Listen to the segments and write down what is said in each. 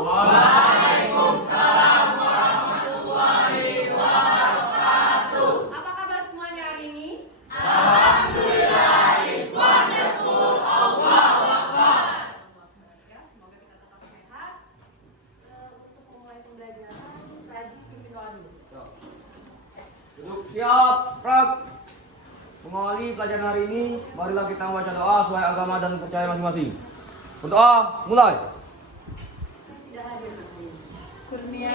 Waalaikumsalam warahmatullahi wabarakatuh. Apa kabar semuanya hari ini? Alhamdulillah, is wonderful. Allahu Akbar. Semoga kita tetap sehat. Untuk memulai pembelajaran, tadi pimpin doa dulu. Duduk siap, Prak. Mengawali pelajaran hari ini, marilah kita membaca doa sesuai agama dan percaya masing-masing. Berdoa, mulai. Tidak hadir. Kurnia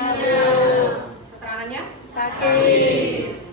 Keterangannya? sakit.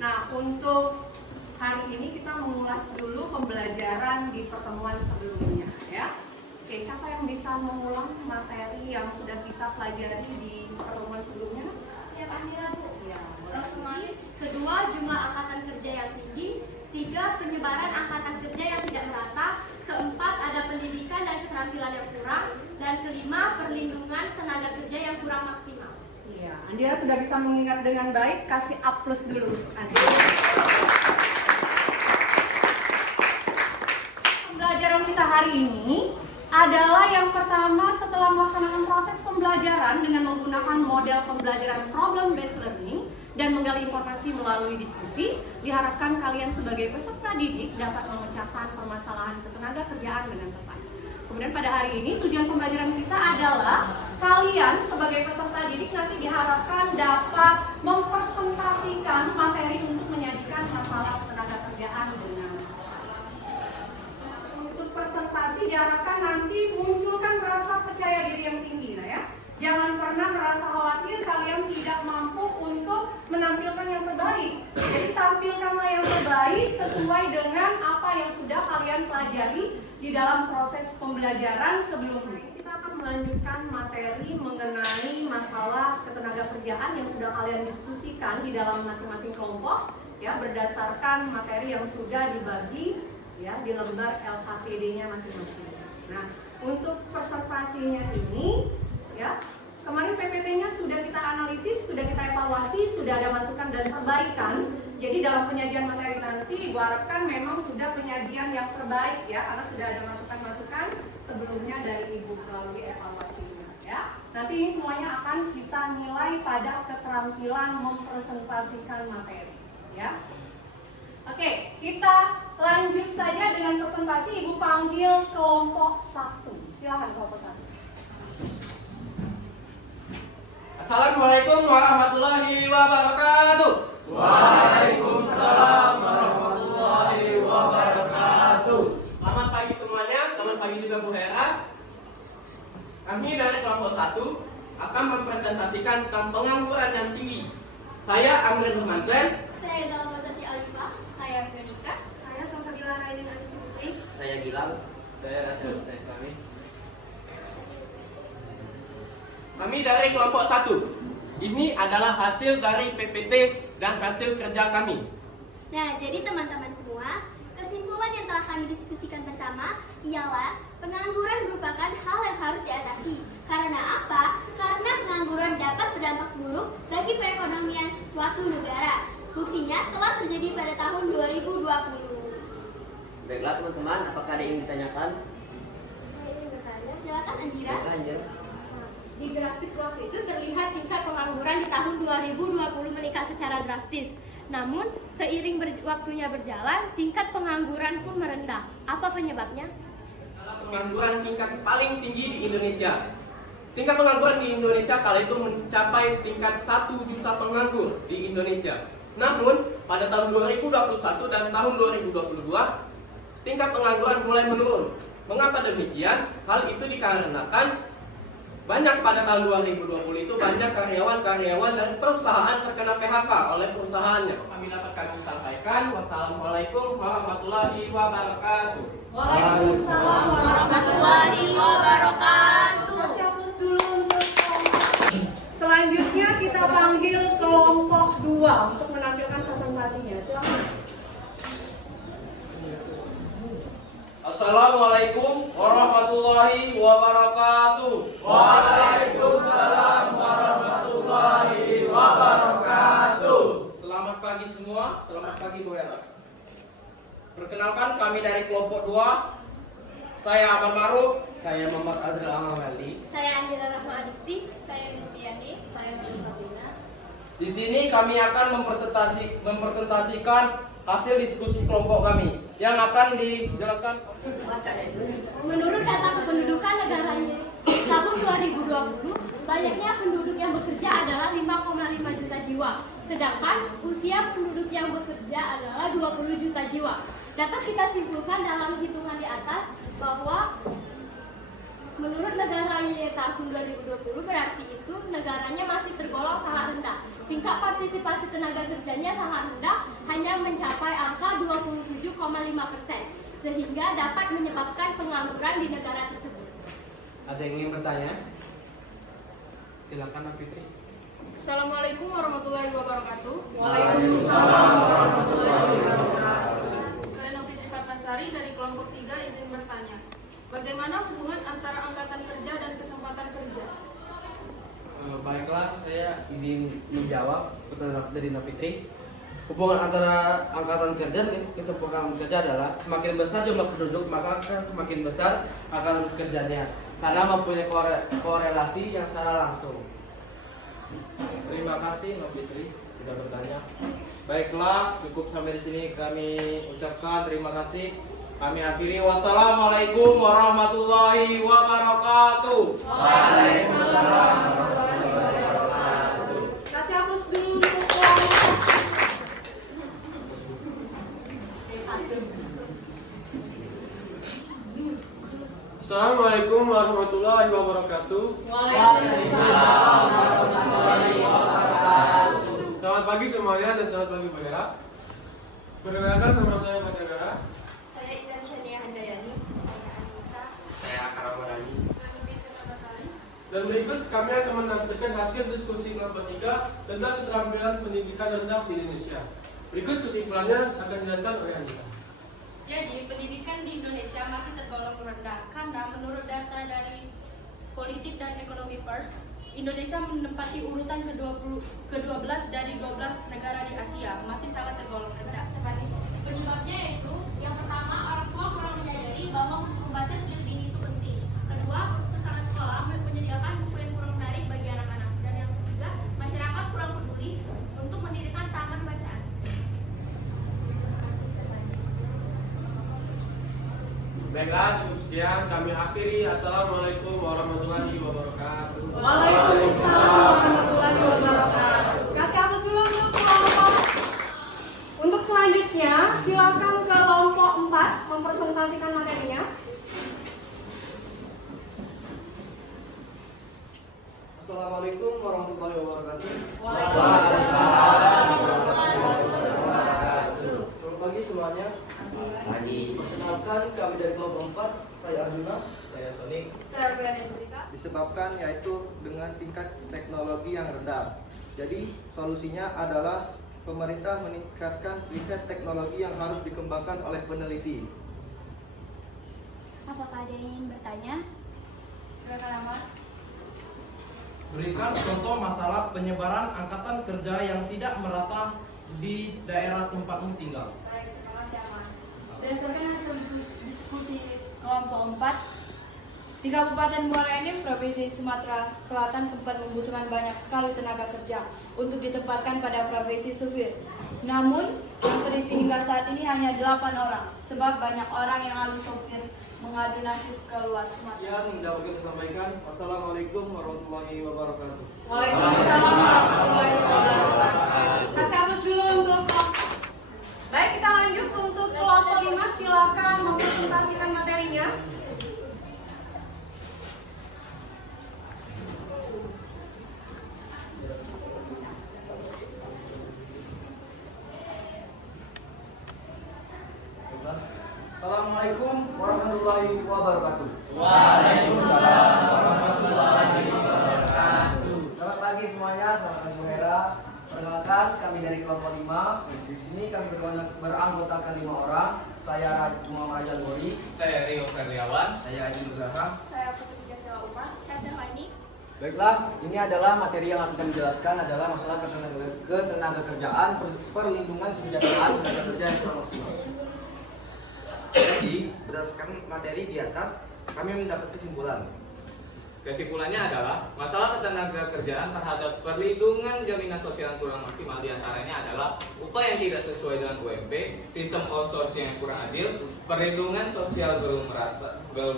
Nah, untuk hari ini kita mengulas dulu pembelajaran di pertemuan sebelumnya, ya. Oke, siapa yang bisa mengulang materi yang sudah kita pelajari di pertemuan sebelumnya? Siap Amira, Bu. Ya, boleh. Kemarin kedua, jumlah angkatan kerja yang tinggi. Tiga, penyebaran angkatan kerja yang tidak merata. Keempat, ada pendidikan dan keterampilan yang kurang. Dan kelima, perlindungan tenaga kerja yang kurang maksimal. Iya, Andira sudah bisa mengingat dengan baik, kasih A+ dulu. Andira. Pembelajaran kita hari ini adalah yang pertama setelah melaksanakan proses pembelajaran dengan menggunakan model pembelajaran problem based learning dan menggali informasi melalui diskusi, diharapkan kalian sebagai peserta didik dapat memecahkan permasalahan ketenaga kerjaan dengan tepat. Kemudian pada hari ini tujuan pembelajaran kita adalah kalian sebagai peserta didik nanti diharapkan dapat mempresentasikan materi untuk menyajikan masalah ketenaga kerjaan dengan tepat. Untuk presentasi diharapkan nanti munculkan rasa percaya diri yang tinggi, ya. Jangan pernah merasa khawatir kalian tidak mampu untuk menampilkan yang terbaik. Jadi tampilkanlah yang terbaik sesuai dengan apa yang sudah kalian pelajari di dalam proses pembelajaran sebelumnya. Kita akan melanjutkan materi mengenai masalah ketenaga kerjaan yang sudah kalian diskusikan di dalam masing-masing kelompok, ya, berdasarkan materi yang sudah dibagi, ya, di lembar LKPD-nya masing-masing. Nah, untuk presentasinya ini, ya, kemarin PPT-nya sudah kita analisis, sudah kita evaluasi, sudah ada masukan dan perbaikan. Jadi dalam penyajian materi nanti, Ibu harapkan memang sudah penyajian yang terbaik, ya, karena sudah ada masukan-masukan sebelumnya dari Ibu melalui evaluasinya, ya. Nanti ini semuanya akan kita nilai pada keterampilan mempresentasikan materi, ya. Oke, kita lanjut saja dengan presentasi. Ibu panggil kelompok 1. Silakan kelompok 1. Assalamualaikum warahmatullahi wabarakatuh. Waalaikumsalam warahmatullahi wabarakatuh. Selamat pagi semuanya, selamat pagi juga Bu Hera. Kami dari kelompok 1 akan mempresentasikan tentang pengangguran yang tinggi. Saya Amrin Nurmansyah. Saya Zalma Zati Alifah. Saya Veronica. Saya Salsabila Rainin Aristoputri. Saya Gilang. Saya Rasul Islami. Kami dari kelompok 1. Ini adalah hasil dari PPT dan hasil kerja kami. Nah, jadi teman-teman semua, kesimpulan yang telah kami diskusikan bersama ialah pengangguran merupakan hal yang harus diatasi. Karena apa? Karena pengangguran dapat berdampak buruk bagi perekonomian suatu negara. Buktinya telah terjadi pada tahun 2020. Baiklah teman-teman, apakah ada yang ditanyakan? Silakan Andira. Lanjut. Di grafik waktu itu terlihat tingkat pengangguran di tahun 2020 meningkat secara drastis. Namun, seiring waktunya berjalan, tingkat pengangguran pun merendah. Apa penyebabnya? Pengangguran tingkat paling tinggi di Indonesia. Tingkat pengangguran di Indonesia kala itu mencapai tingkat 1 juta penganggur di Indonesia. Namun, pada tahun 2021 dan tahun 2022, tingkat pengangguran mulai menurun. Mengapa demikian? Hal itu dikarenakan banyak pada tahun 2020 itu banyak karyawan-karyawan dari perusahaan terkena PHK oleh perusahaannya. Kami dapat kami sampaikan. Wassalamualaikum warahmatullahi wabarakatuh. Waalaikumsalam warahmatullahi wabarakatuh. Kasih hapus dulu untuk kelompok. Selanjutnya kita panggil kelompok 2 untuk menampilkan presentasinya. Silakan. Assalamualaikum warahmatullahi wabarakatuh. Waalaikumsalam warahmatullahi wabarakatuh. Selamat pagi semua, selamat pagi Bu Hera. Perkenalkan kami dari kelompok 2. Saya Abang Maruf. Saya Muhammad Azril Amawali. Saya Andira Rahma Adisti. Saya Misbiani. Saya Mary Sabrina. Di sini kami akan mempresentasikan hasil diskusi kelompok kami yang akan dijelaskan. Menurut data kependudukan negara ini tahun 2020, banyaknya penduduk yang bekerja adalah 5,5 juta jiwa, sedangkan usia penduduk yang bekerja adalah 20 juta jiwa. Dapat kita simpulkan dalam hitungan di atas bahwa menurut negara ini tahun 2020 berarti itu negaranya masih tergolong sangat rendah. Tingkat partisipasi tenaga kerjanya sangat rendah, hanya mencapai angka 27,5%, sehingga dapat menyebabkan pengangguran di negara tersebut. Ada yang ingin bertanya? Silakan, Fitri. Assalamualaikum warahmatullahi wabarakatuh. Waalaikumsalam warahmatullahi wabarakatuh. Saya Novitri Fatmasari dari kelompok 3 izin bertanya. Bagaimana hubungan antara angkatan kerja dan kesempatan kerja? Baiklah, saya izin menjawab pertanyaan dari Novitri. Hubungan antara angkatan kerja dan kesempatan kerja adalah semakin besar jumlah penduduk maka akan semakin besar angkatan kerjanya karena mempunyai korelasi yang secara langsung. Terima kasih Novitri sudah bertanya. Baiklah, cukup sampai di sini kami ucapkan terima kasih. Kami akhiri. Wassalamualaikum warahmatullahi wabarakatuh. Waalaikumsalam warahmatullahi wabarakatuh. Kasih hapus dulu untuk kelompok. Assalamualaikum warahmatullahi wabarakatuh. Waalaikumsalam warahmatullahi wabarakatuh. Selamat pagi semuanya dan selamat pagi Pak Dera. Perkenalkan nama saya Pak Dera. Saya Idan Shania Handayani. Saya Anissa. Saya Karamadani. Dan berikut kami akan menampilkan hasil diskusi kelompok 3 tentang keterampilan pendidikan rendah di Indonesia. Berikut kesimpulannya akan dijelaskan oleh Anissa. Jadi, pendidikan di Indonesia masih tergolong rendah karena menurut data dari Politik dan Ekonomi First, Indonesia menempati urutan ke-12 dari 12 negara di Asia, masih sangat tergolong rendah. Penyebabnya yaitu yang pertama, orang tua kurang menyadari bahwa buku membaca sejak dini itu penting. Kedua, perpustakaan sekolah menyediakan buku yang kurang menarik bagi anak-anak. Dan yang ketiga, masyarakat kurang peduli untuk mendirikan taman bacaan. Baiklah, cukup sekian. Kami akhiri. Assalamualaikum warahmatullahi wabarakatuh. Waalaikumsalam warahmatullahi wabarakatuh. Kasih hapus dulu untuk kelompok. Untuk selanjutnya, silakan kelompok 4 mempresentasikan materinya. Assalamualaikum warahmatullahi wabarakatuh. Selamat pagi semuanya. Perkenalkan kami dari kelompok 4, saya Arjuna, saya Sonic. Saya Beatrice. Disebabkan yaitu dengan tingkat teknologi yang rendah. Jadi solusinya adalah pemerintah meningkatkan riset teknologi yang harus dikembangkan oleh peneliti. Apakah ada yang ingin bertanya? Silakan Ahmad. Berikan contoh masalah penyebaran angkatan kerja yang tidak merata di daerah tempatmu tinggal. Baik, terima kasih Ahmad. Berdasarkan hasil diskusi kelompok 4, di Kabupaten Muara Enim, Provinsi Sumatera Selatan sempat membutuhkan banyak sekali tenaga kerja untuk ditempatkan pada profesi supir. Namun, yang terisi hingga saat ini hanya 8 orang, sebab banyak orang yang alih sopir mengadu nasib keluar Sumatera. Yang dapat kita sampaikan. Wassalamualaikum warahmatullahi wabarakatuh. Waalaikumsalam warahmatullahi wabarakatuh. Kasih hapus dulu untuk kelompok. Baik, kita lanjut untuk kelompok 5. Silakan mempresentasikan materinya. Assalamualaikum warahmatullahi wabarakatuh. Waalaikumsalam warahmatullahi wabarakatuh. Selamat pagi semuanya, selamat pagi Bu Hera. Perkenalkan kami dari kelompok 5. Di sini kami beranggotakan 5 orang. Saya Muhammad Rajan Gori. Saya Rio Ferdiawan. Saya Haji Nugraha. Saya Putri Jasa Umar. Saya Stefani. Baiklah, ini adalah materi yang akan kami jelaskan adalah masalah ketenaga kerjaan, perlindungan kesejahteraan tenaga kerja yang kurang maksimal. Jadi, berdasarkan materi di atas, kami mendapat kesimpulan. Kesimpulannya adalah masalah ketenaga kerjaan terhadap perlindungan jaminan sosial yang kurang maksimal diantaranya adalah upah yang tidak sesuai dengan UMP, sistem outsourcing yang kurang adil, perlindungan sosial belum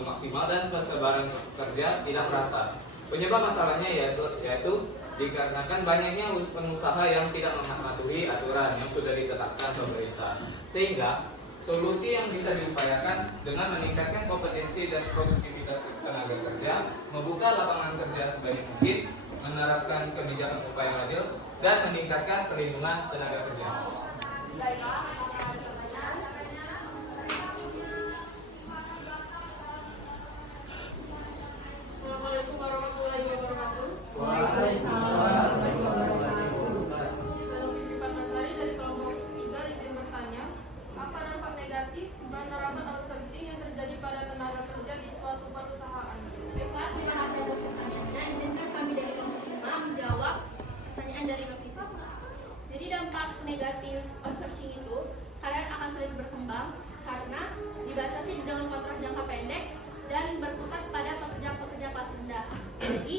maksimal, dan persebaran kerja tidak merata. Penyebab masalahnya yaitu dikarenakan banyaknya pengusaha yang tidak mematuhi aturan yang sudah ditetapkan pemerintah, sehingga solusi yang bisa diupayakan dengan meningkatkan kompetensi dan produktivitas tenaga kerja, membuka lapangan kerja sebanyak mungkin, menerapkan kebijakan upah yang adil, dan meningkatkan perlindungan tenaga kerja. Assalamualaikum warahmatullahi wabarakatuh. Waalaikumsalam. Saya Fitri Patasari dari kelompok 3 izin bertanya, apa dampak negatif penerapan outsourcing yang terjadi pada tenaga kerja di suatu perusahaan? Baiklah, terima kasih atas pertanyaannya. Izinkan kami dari kelompok 5 menjawab pertanyaan dari Novita. Jadi dampak negatif outsourcing itu kadang akan sulit berkembang karena dibatasi dengan kontrak jangka pendek dan berkutat pada pekerja-pekerja kelas rendah. Jadi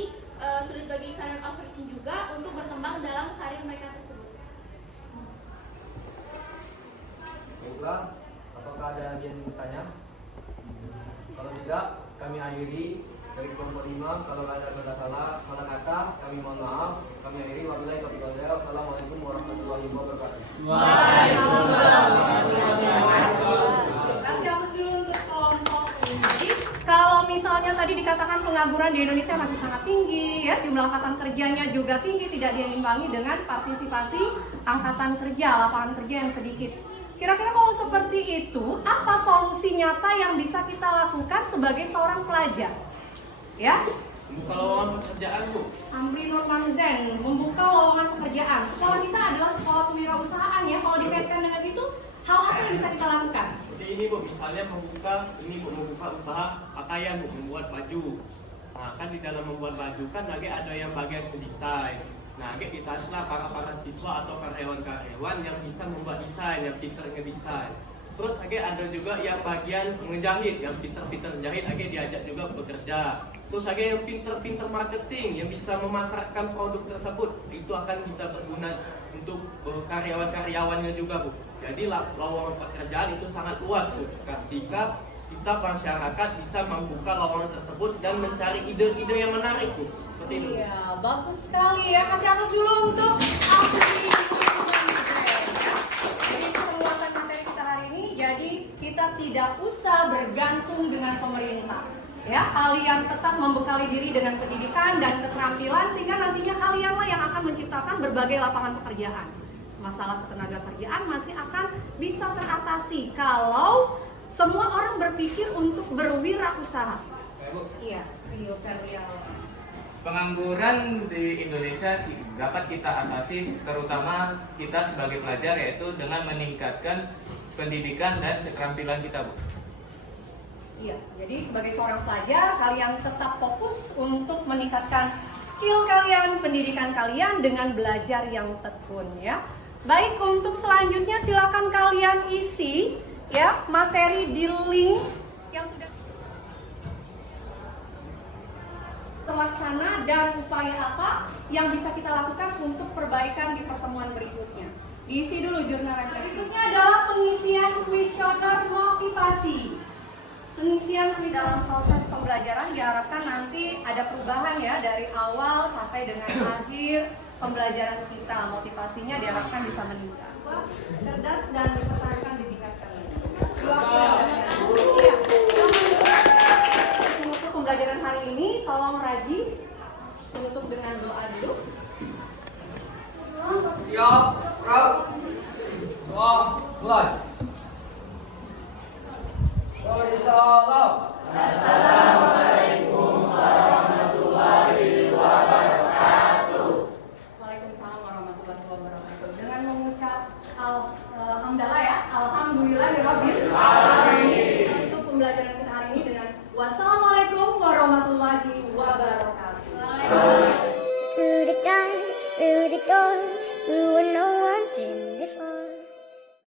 sulit bagi karyawan outsourcing juga untuk berkembang dalam karir mereka tersebut. Baiklah, apakah ada yang bertanya? Kalau tidak, kami akhiri dari kelompok 5. Kalau ada salah kata, kami mohon maaf. Kami akhiri. Wabillahi taufiq wal hidayah. Wassalamualaikum warahmatullahi wabarakatuh. Waalaikumsalam warahmatullahi wabarakatuh. Kasih hapus dulu untuk kelompok ini. Kalau misalnya tadi dikatakan pengangguran di Indonesia masih sangat tinggi, ya, jumlah angkatan kerjanya juga tinggi, tidak diimbangi dengan partisipasi angkatan kerja, lapangan kerja yang sedikit. Kira-kira kalau seperti itu, apa solusi nyata yang bisa kita lakukan sebagai seorang pelajar? Ya, Membuka lowongan pekerjaan, Bu. Amri Nurman Zen, membuka lowongan pekerjaan. Sekolah kita adalah sekolah kewirausahaan, ya. Kalau dikaitkan dengan itu, hal apa yang bisa kita lakukan? Seperti ini, Bu, misalnya membuka usaha pakaian, Bu, membuat baju. Nah, kan di dalam membuat baju kan lagi ada yang bagian pendesain. Nah, ditanya para siswa atau karyawan-karyawan yang bisa membuat desain, yang pintar ngedesain. Terus ada juga yang bagian ngejahit, yang pintar jahit, diajak juga bekerja. Terus yang pintar marketing, yang bisa memasarkan produk tersebut, itu akan bisa berguna untuk karyawan-karyawannya juga, Bu. Jadi lowongan pekerjaan itu sangat luas, Bu. Ketika kita masyarakat bisa membuka lowongan tersebut dan mencari ide-ide yang menarik, Bu. Seperti itu. Iya, bagus sekali ya. Kasih hapus dulu untuk Amri. Jadi penguatan materi kita hari ini, jadi kita tidak usah bergantung dengan pemerintah. Ya, kalian tetap membekali diri dengan pendidikan dan keterampilan sehingga nantinya kalianlah yang akan menciptakan berbagai lapangan pekerjaan. Masalah ketenaga kerjaan masih akan bisa teratasi kalau semua orang berpikir untuk berwirausaha. Iya, video karya. Pengangguran di Indonesia dapat kita atasi terutama kita sebagai pelajar, yaitu dengan meningkatkan pendidikan dan keterampilan kita, Bu. Iya, jadi sebagai seorang pelajar kalian tetap fokus untuk meningkatkan skill kalian, pendidikan kalian dengan belajar yang tekun, ya. Baik, untuk selanjutnya silakan kalian isi ya materi di link yang sudah terlaksana dan upaya apa yang bisa kita lakukan untuk perbaikan di pertemuan berikutnya. Diisi dulu jurnal refleksi. Berikutnya adalah pengisian kuesioner motivasi. Pengisian kuis dalam proses pembelajaran diharapkan nanti ada perubahan ya dari awal sampai dengan akhir pembelajaran kita. Motivasinya diharapkan bisa meningkat. Cerdas dan dipertahankan di tingkat kalian. Untuk pembelajaran hari ini, tolong Raji tutup dengan doa dulu. Siap, doa, mulai. Assalamualaikum warahmatullahi wabarakatuh. Waalaikumsalam warahmatullahi wabarakatuh. Dengan mengucap alhamdulillah ya, alhamdulillahirabbil alamin.